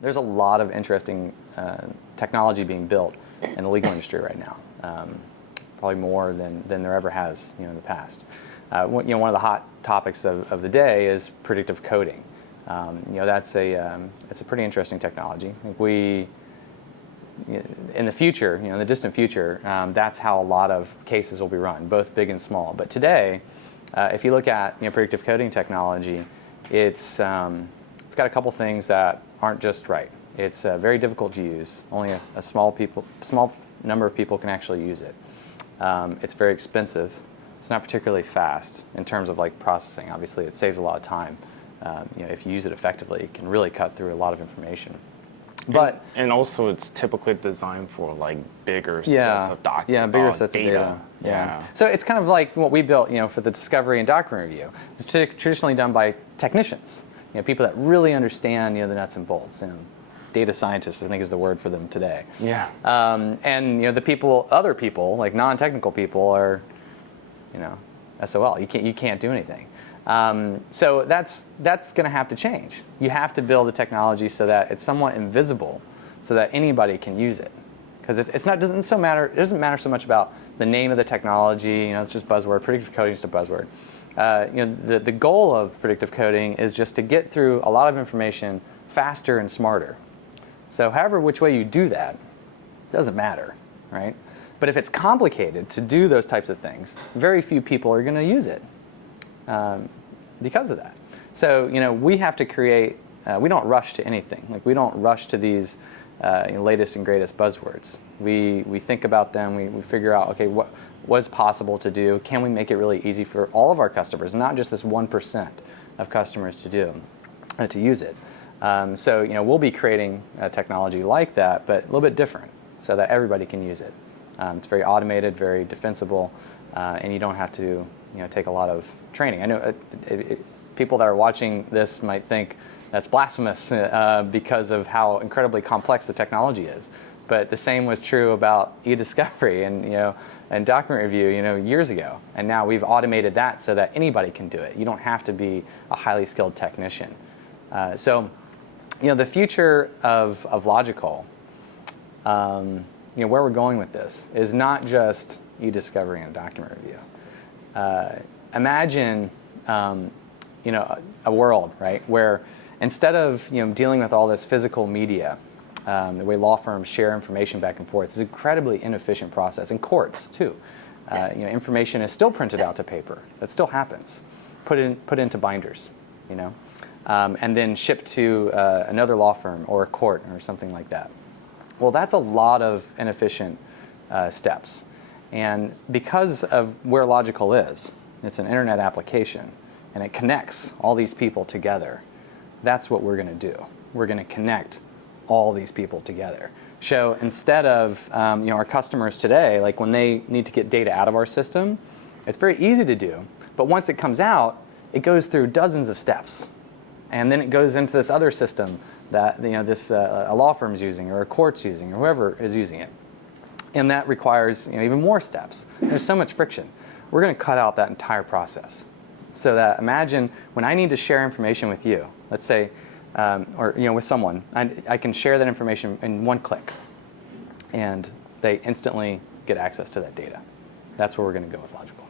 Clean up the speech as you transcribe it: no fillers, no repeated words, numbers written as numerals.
There's a lot of interesting technology being built in the legal industry right now, probably more than there ever has, in the past. One of the hot topics of the day is predictive coding. It's a pretty interesting technology. I think in the future, in the distant future, that's how a lot of cases will be run, both big and small. But today, if you look at predictive coding technology, it's got a couple things that aren't just right. It's very difficult to use. Only a small number of people can actually use it. It's very expensive. It's not particularly fast in terms of processing. Obviously, it saves a lot of time. If you use it effectively, it can really cut through a lot of information. But and also, it's typically designed for bigger sets of documents. Yeah, bigger sets of data. Yeah. So it's kind of like what we built, for the discovery and document review. It's traditionally done by technicians, people that really understand the nuts and bolts. Data scientists, I think, is the word for them today. Yeah. And other people, like non-technical people, are, SOL. You can't do anything. So that's going to have to change. You have to build the technology so that it's somewhat invisible, so that anybody can use it. Because it doesn't matter so much about the name of the technology. It's just buzzword. Predictive coding is just a buzzword. The goal of predictive coding is just to get through a lot of information faster and smarter. So however which way you do that, doesn't matter, right? But if it's complicated to do those types of things, very few people are going to use it because of that. So we have to create. We don't rush to anything. We don't rush to these latest and greatest buzzwords. We think about them. We figure out, okay, what is possible to do? Can we make it really easy for all of our customers, not just this 1% of customers to use it? So we'll be creating a technology like that, but a little bit different, so that everybody can use it. It's very automated, very defensible, and you don't have to take a lot of training. I know people that are watching this might think that's blasphemous because of how incredibly complex the technology is. But the same was true about e-discovery and document review years ago. And now we've automated that so that anybody can do it. You don't have to be a highly skilled technician. So the future of Logikcull, where we're going with this is not just e-discovery and document review. Imagine a world, right, where instead of dealing with all this physical media, the way law firms share information back and forth, it's an incredibly inefficient process. In courts too, information is still printed out to paper. That still happens. Put into binders, and then shipped to another law firm or a court or something like that. Well, that's a lot of inefficient steps. And because of where Logikcull is, it's an internet application, and it connects all these people together. That's what we're going to do. We're going to connect all these people together. So instead of our customers today, when they need to get data out of our system, it's very easy to do. But once it comes out, it goes through dozens of steps. And then it goes into this other system that a law firm's using, or a court's using, or whoever is using it. And that requires even more steps. There's so much friction. We're going to cut out that entire process. So that imagine when I need to share information with you, let's say, or with someone, I can share that information in one click, and they instantly get access to that data. That's where we're going to go with Logikcull.